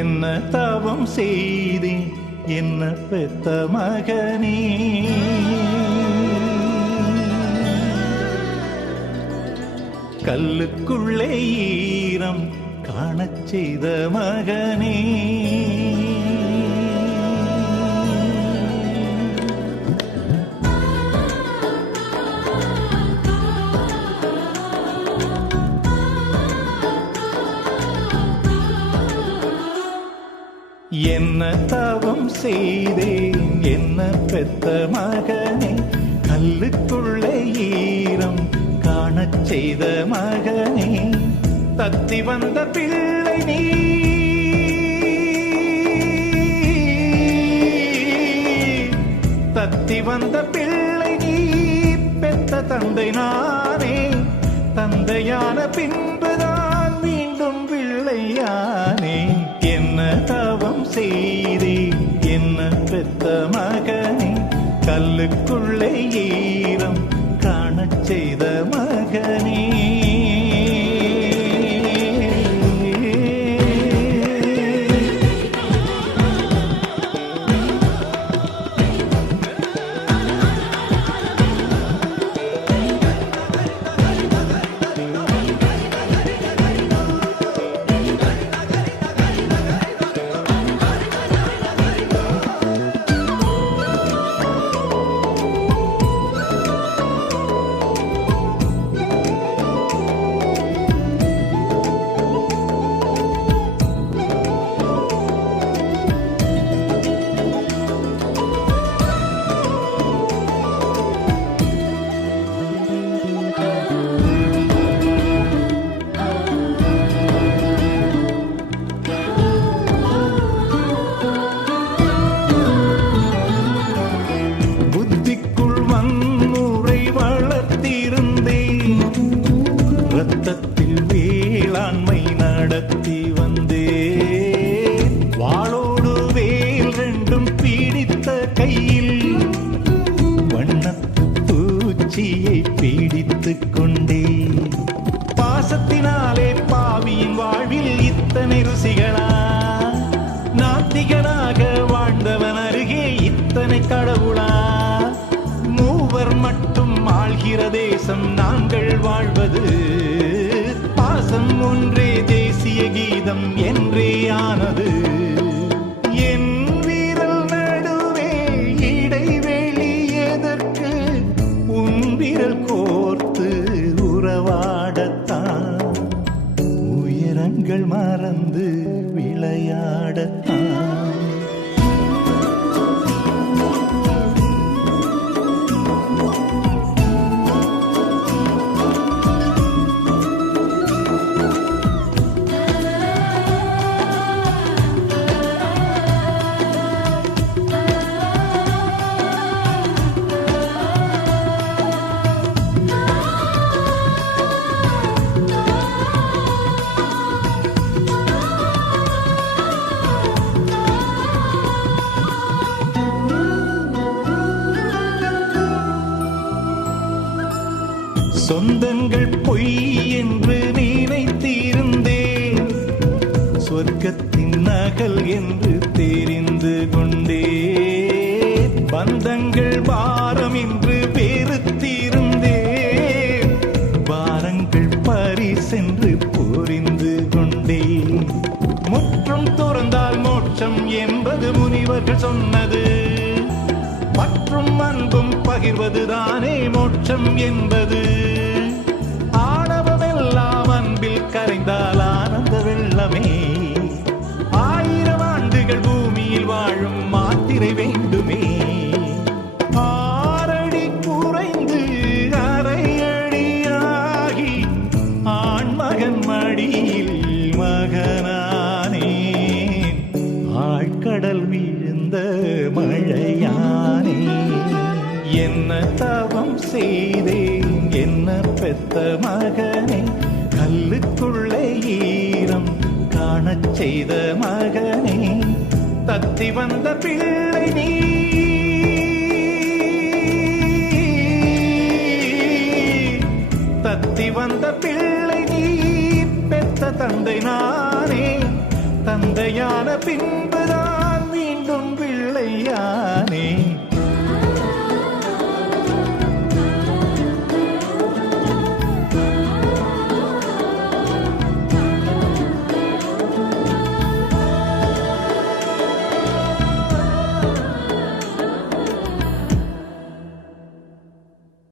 என்ன தவம் செய்தேன் என்ன பெத்த மகனே, கல்லுக்குள்ளே ஈரம் காணச் செய்த மகனே. என்ன தவம் செய்தேன் என்ன பெத்த மகனே, கல்லுக்குள்ளே ஈரம் காணச் செய்த மகனே. தத்தி வந்த பிள்ளை நீ, தத்தி வந்த பிள்ளை நீ, பெத்த தந்தை நானே. தந்தையான பின்புதான் மீண்டும் பிள்ளையானே. என்ன தவம் செய்தேன் என்ன பெத்த மகனே, கல்லுக்குள்ளே ஈரம் காணச் செய்த மகனே. ரத்தத்தில் வேளாண்மை நடத்தி வந்தே, வாளோடு வேல் ரெண்டும் பீடித்த கையில் வண்ணத்து பூச்சியை பீடித்துக் கொண்டே. பாசத்தினாலே பாவியின் வாழ்வில் இத்தனை ருசிகளா, நாத்திகனாக வாழ்ந்தவன் அருகே இத்தனை கடவுளா. மூவர் மட்டும் ஆள்கிற தேசம் நாங்கள் வாழ்வது, பாசம் ஒன்றே தேசிய கீதம் என்றே ஆனது. என் வீரல் நடுவே இடைவெளி எதற்கு, உன் வீரல் கோர்த்து உறவாடத்தான், உயரங்கள் மறந்து விளையாடத்தான். சொந்தங்கள் பொய் என்று நினைத்திருந்தேன், சொர்க்கத்தின் நகல் என்று தெரிந்து கொண்டே. பந்தங்கள் பாரம் என்று வெறுத்திருந்தே, பாரங்கள் பரிசென்று புரிந்து கொண்டே. முற்றும் துறந்தால் மோட்சம் என்பது முனிவர்கள் சொன்னது, மற்றும் அன்பும் பகிர்வதுதானே மோட்சம் என்பது. ஆணவமெல்லாம் அன்பில் கரைந்தால் ஆனந்த வெள்ளமே. 1000 ஆண்டுகள் பூமியில் வாழும் மாத்திரை வேண்டுமே. 6 அடி குறைந்து அரை அடியாகி ஆண்மகன் மடியில் மகனானே. ஆழ்கடல் விழுந்த மழையானே. என்ன தவம் செய்தேன் என்ன பெத்த மகனே, கல்ல காணச் செய்த மகனே, தத்தி வந்த பிள்ளை நீ. தத்தி வந்த பிள்ளை நீ, பெத்த தந்தை நானே. தந்தையான பின்பு